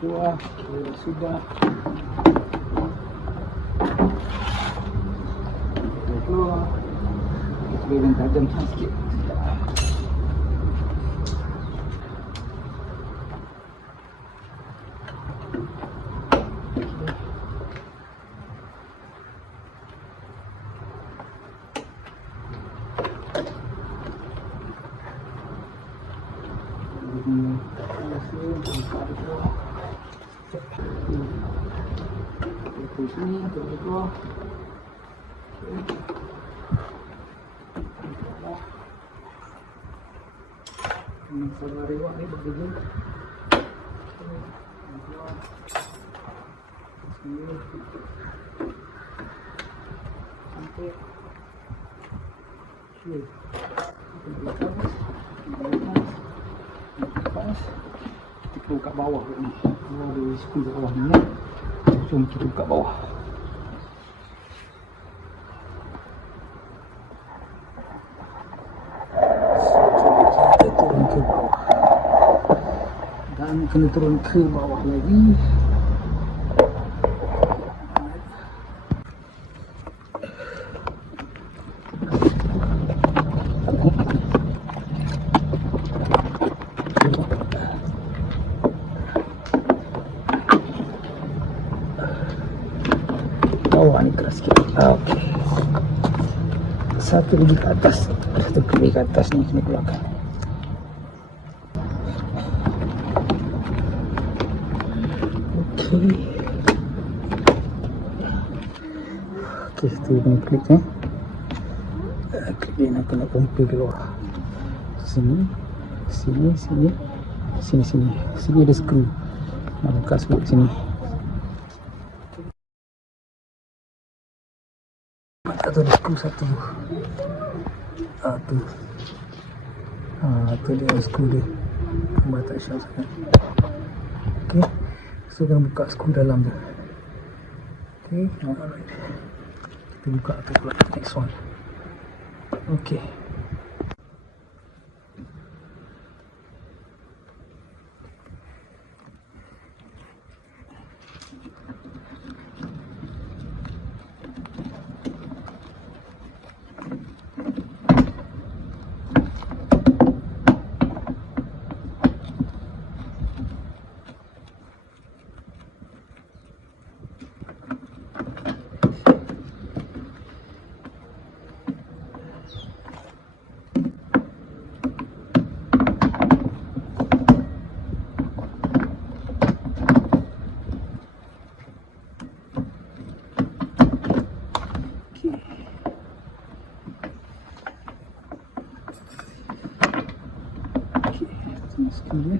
keluar. Okay, sudah. Keluar. Kita yang tajam sikit. Sini keluar. Ini sabar rewak ni bagi dia. Keluar. Sini. Sampai. Okey. Kita buka bawah ni. Ada skru kat bawah ni. Jom kita buka bawah. Kita turun ke bawah. Dan kena turun ke bawah lagi. Bawah ni keras sikit. Okey. Satu lagi ke atas. Satu lagi ke atas ni kena keluarkan. Okey. Okey, tu kena klik ni. Klik dia nak kena kumpul keluar. Sini. Sini, sini. Sini, sini. Sini ada skru. Nak buka skru sini. Atau ada skru satu. Tu. Tu dia skru dia. Gambar tak syar sangat. Okey. So kena buka skru dalam tu. Okey. Alright. Kita buka tu pula. Next one. Okey. Skru dia.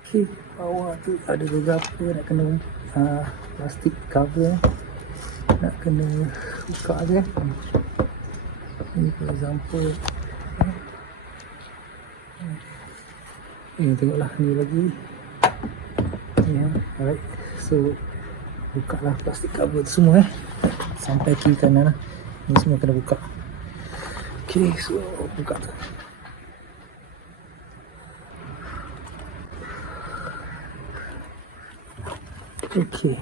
Okey, bawah tu ada beberapa nak kena plastik cover. Nak kena buka je. Ni for example. Tengoklah ni lagi. Ya, alright. So buka lah plastik cover tu semua sampai kiri kanan lah. Ni semua kena buka. Okay, so buka tu. Okay,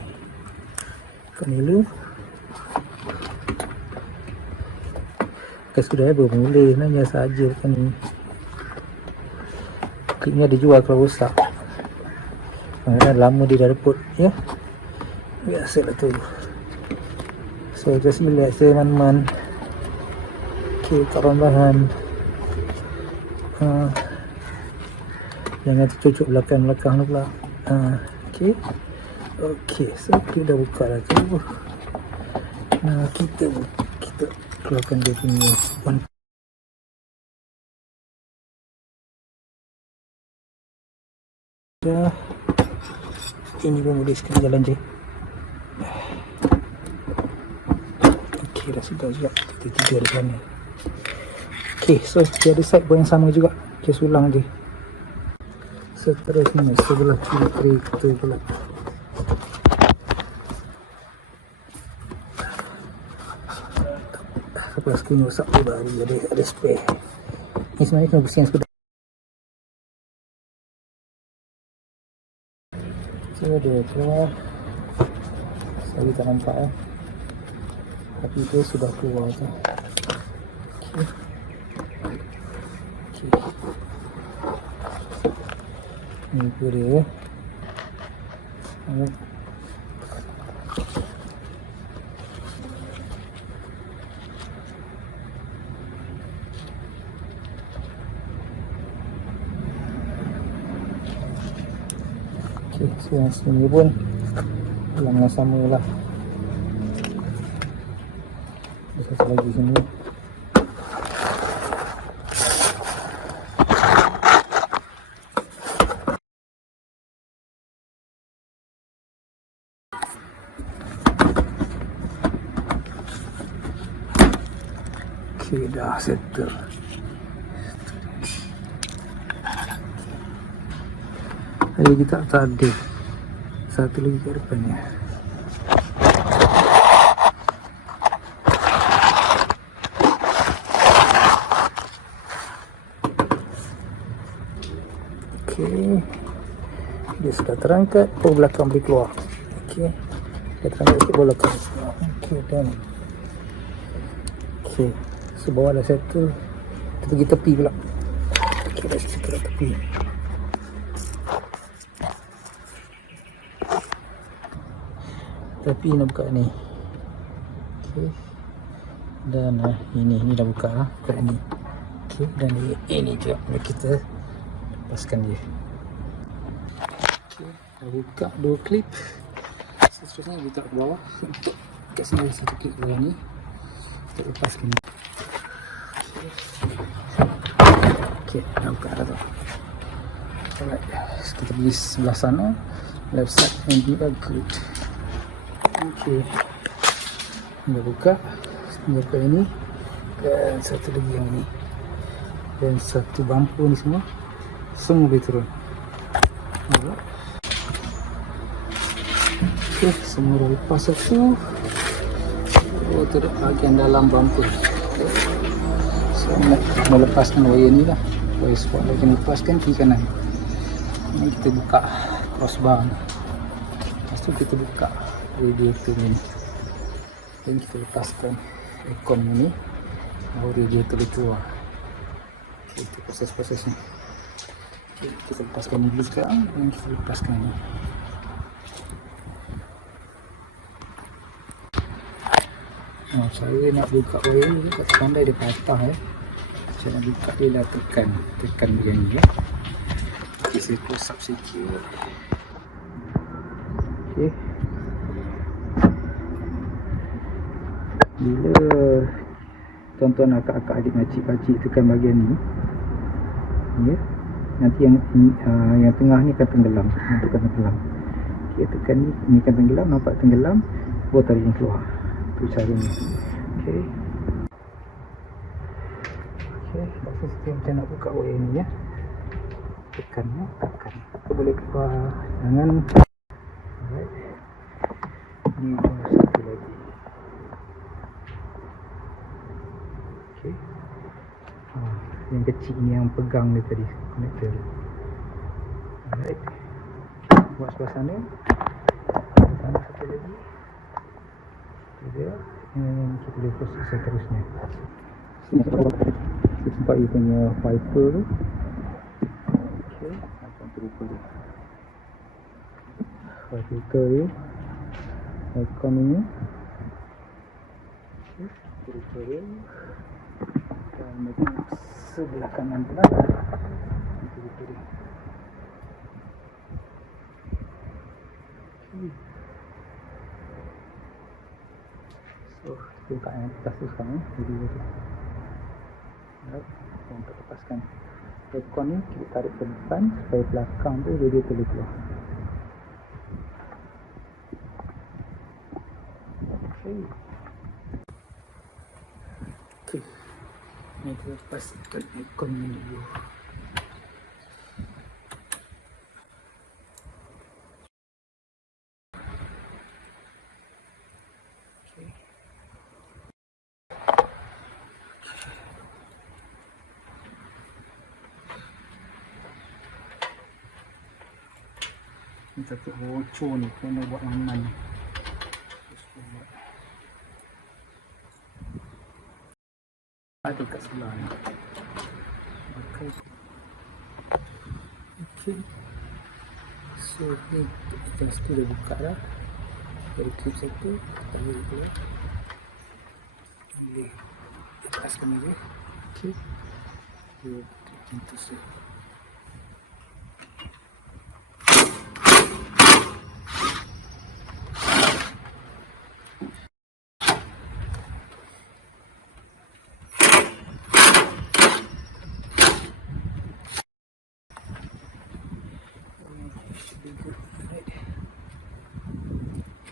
buka dulu. Screwdriver pun boleh, nanya saja kan ni. Klik ni ada jual kalau rosak. Lama dia dah reput, ya. Biasalah tu. So just relax je man-man. Okay, tak bahan. Jangan tercucuk belakang-belakang tu pula. Okay. Okay, so kita dah buka dah tu. Nah, kita keluarkan dia punya one. Dah. Ini pun boleh sekali jalan je. Okey, dah sudah juga. Kita tiga di sana. Okey, so dia ada side pun yang sama juga. Just ulang je. Seterusnya sebelah kiri kita pula. punya rosak tu dah ada spare. Ni sebenarnya kena bersihkan sekejap. So dia keluar. Saya tak nampak tapi dia sudah keluar tu. Ni tu dia. So yang sini pun yang sama lah. Ada satu lagi sini. Okay, dah settle. Hari kita tak ada. Satu lagi ke depannya. Okay. Dia sudah terangkat. Pukul belakang boleh keluar. Okay. Dia terangkat sikit pukul belakang. Okay, done. Okay. So bawah dah settle. Kita pergi tepi pula. Okay, dah settle kat tepi. Tapi nak buka ni. Okey. Dan ini dah buka lah. Buka ni. Okey, dan ini juga kita lepaskan dia. Okey, dah buka dua klip. Seterusnya kita ke bawah. Kat sini ada satu klip bawah ni. Kita lepaskan ni. Okey, dah buka dah tu. Alright, kita pergi sebelah sana. Left side and be a good. Okey, dah buka ini dan satu lagi yang ni dan satu bumper ni semua boleh turun. Okey, semua dah lepas satu. Oh, tu dah bahagian dalam bumper. So nak melepaskan wire ni lah, wire spot lagi lepaskan kiri kanan. Ini kita buka crossbar ni, lepas tu kita buka radiator ni dan kita lepaskan aircon ni, baru radiator dia keluar. Okay, itu proses-proses ni. Okay, kita lepaskan ni dulu sekarang dan kita lepaskan ni. Cara nak buka wire ni kat pandai dia kat atas cara nak buka dia lah tekan bahagian ni Okay, saya close up sikit. Okay, bila tuan-tuan akak-akak adik makcik-pakcik tekan bahagian ni ya, nanti yang tengah ni akan tenggelam. Okay, tekan ni akan tenggelam, nampak tenggelam, baru tarik yang keluar. Tu cara ni. Okay, dah sistem macam nak buka wire ni ya. Tekan. Kita boleh keluar jangan. Alright, ni satu lagi. Okay, yang kecil ni yang pegang dia tadi, connector. Alright, buat sebelah sana. Satu lagi. Itu dia. Kita boleh proses seterusnya. Kita tempat dia punya wiper tu. Okay, macam terupa dia. Filter dia, aircon ni. Okay, terupa dia. Dan sebelah kanan pula terupa dia. Okay. So, kita buka yang atas tu sekarang jadi tu. Alright, untuk lepaskan aircon ni kita tarik ke depan supaya belakang tu dia boleh keluar. Okay, ni kita lepaskan aircon ni dulu. Ni takut bocor ni, kena buat aman ni. Ada kat sebelah ni. Okay. So ni gas tu dah buka dah. Dari klip satu, kita boleh keluar. Boleh lepaskan ni je. Okay. Macam tu saja.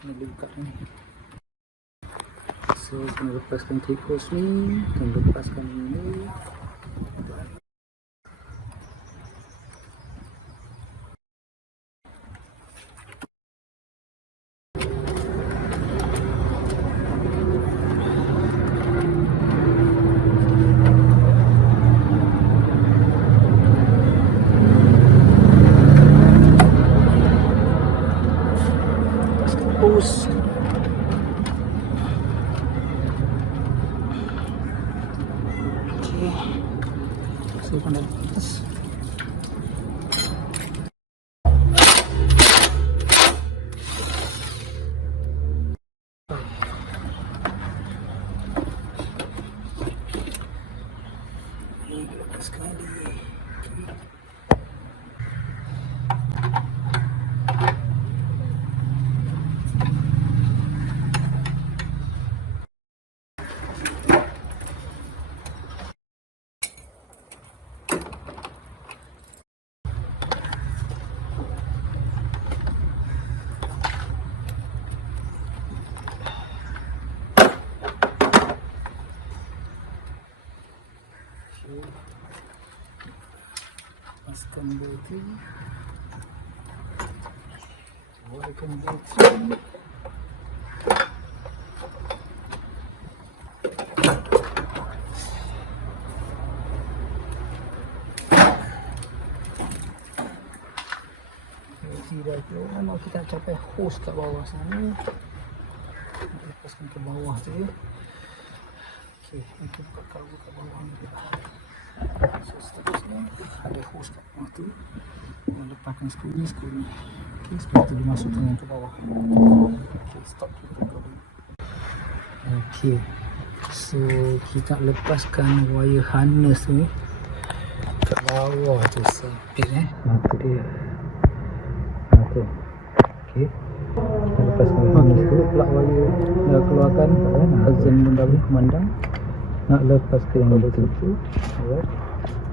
Kena buka ni. So kena lepaskan clip hose ni, kena lepaskan ini. Hose. Okay. So kena lepas. Sekali. Lepaskan bateri. Keluarkan bateri. Bateri dah keluar. Nak kita capai hose kat bawah sana. Lepaskan ke bawah tu ya. Okey, kita buka kabel kat bawah ni. So seterusnya ada hose kat bawah tu. Lepaskan skru ni. Okey, skru tu dimasukkan ke bawah. Okey, stop dulu. Okey, so kita lepaskan wire harness ni kat bawah tu sempit tu dia. Tu. Okey. Kita lepaskan harness tu, plug wire dah keluarkan, azan pun dah boleh memandang. Nak lepaskan yang itu.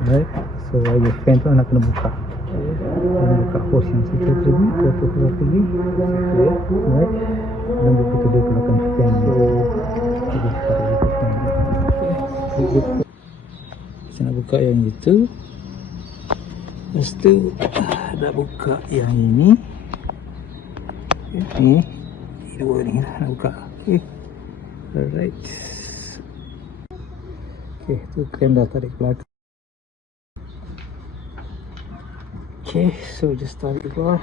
Alright. So wire fan tu nak kena buka. Buka hose yang situ tadi, ke tu keluar lagi. Situ ya. Alright. Dan begitu dia keluarkan fan. So kita saya nak buka yang itu. Lepas tu dah buka yang ini. Ni dua ni nak buka. Okay. Alright. Okay, tu krem dah tarik keluar. Okay, so just tarik keluar.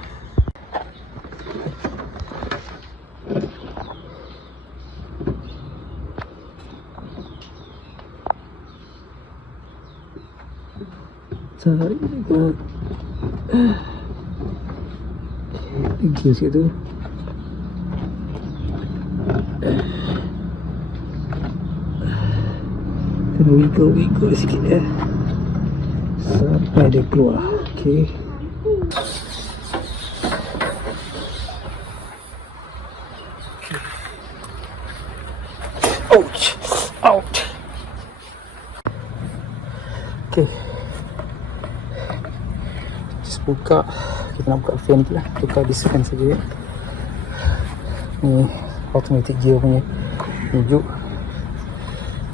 Tarik keluar. Thank you situ. Kena wiggle sikit ya. Sampai dia keluar. Okay. Ouch. Out. Okay. Just buka. Kita nak buka fan tu lah. Buka this fan saja ya. Ni automatic gear punya tunjuk.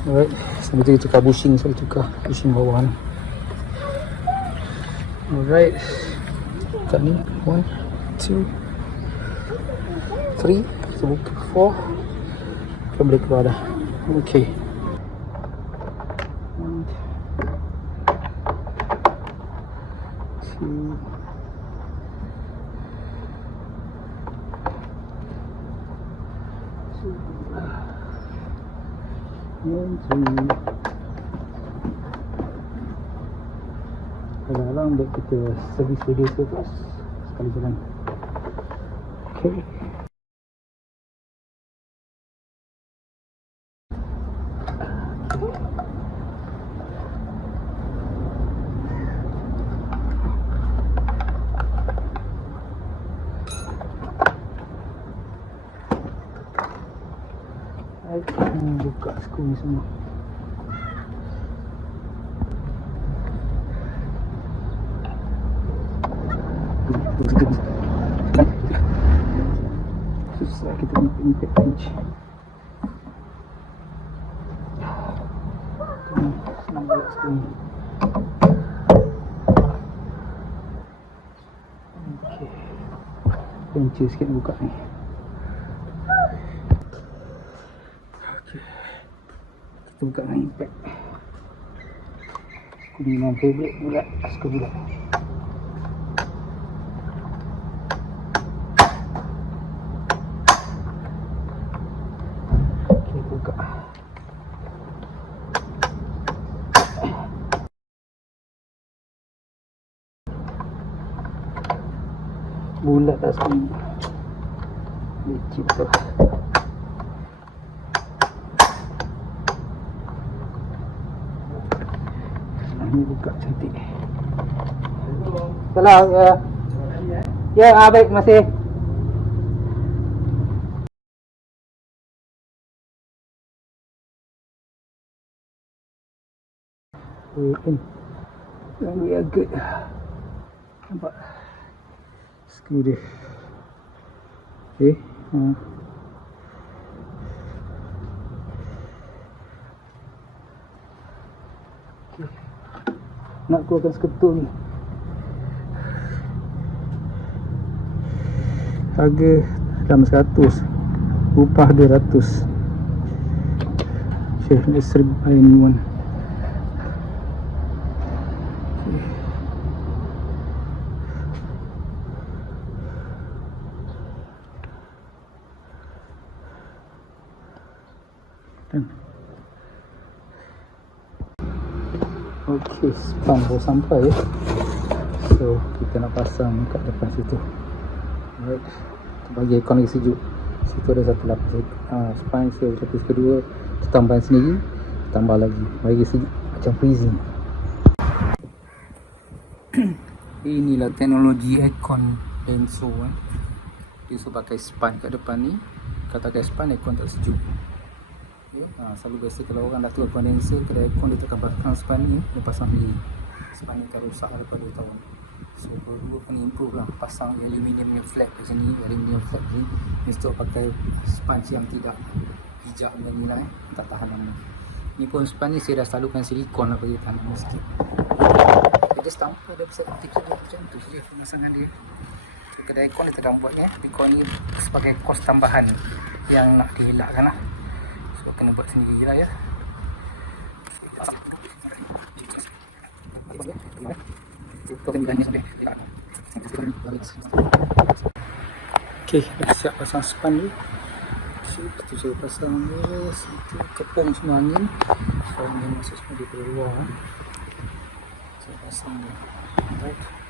Alright. Sambil tu tukar bushing. Sambil tukar bushing bawah ni. Alright. Buka ni. 1, 2, 3. Kita buka 4. Kita boleh keluar dah. Okay. Kadang-kadang baik kita servis video tu terus sekali jalan. Okay. Buka skru ni semua. Susah kita nak bench. Senang buat skru ni. Okay. Bench sikit buka ni. Kita buka dengan impact. Skru ni memang favorite pula. Skru pula. Okay, buka. Bulat dah skru ni. Lecit tu. Ini buka cantik. Salam ya. Ya, baik, terima kasih. Yang agak nampak skru dia. Okay. Nak keluarkan sketul ni. Harga dalam 100, upah 200. Syekh Nasr Ain. Okey, span baru sampai ya. So kita nak pasang kat depan situ. Alright, kita bagi aircon lagi sejuk. Situ ada satu lapis span, so lapis kedua kita tambahin sendiri, tambah lagi bagi sejuk macam freezing. Inilah teknologi aircon Denso kan. Denso pakai span kat depan ni. Kalau tak ada span, aircon tak sejuk. Selalu biasa kalau orang dah tua kondenser, kedai aircon dia takkan pasang span ni, dia pasang sendiri. Span ni kan rosak lepas 2 tahun. So perlu kena improve lah, pasang aluminium yang flat macam ni, aluminium flat ni, instead pakai sponge yang tidak hijab macam ni lah tak tahan lama. Ni pun span ni saya dah selalukan silikon lah bagi tahan lama sikit. Dia just tanpa dia bisa aktif saja macam tu saja pemasangan dia. So kedai aircon dia sedang buat aircon ni sebagai kos tambahan yang nak dielakkan lah. So kena buat sendiri lah ya. Okay, dah siap pasang span ni. So kita cuba pasang ni. Situ kepung semua angin. So angin masuk semua di luar. So pasang ni. Alright.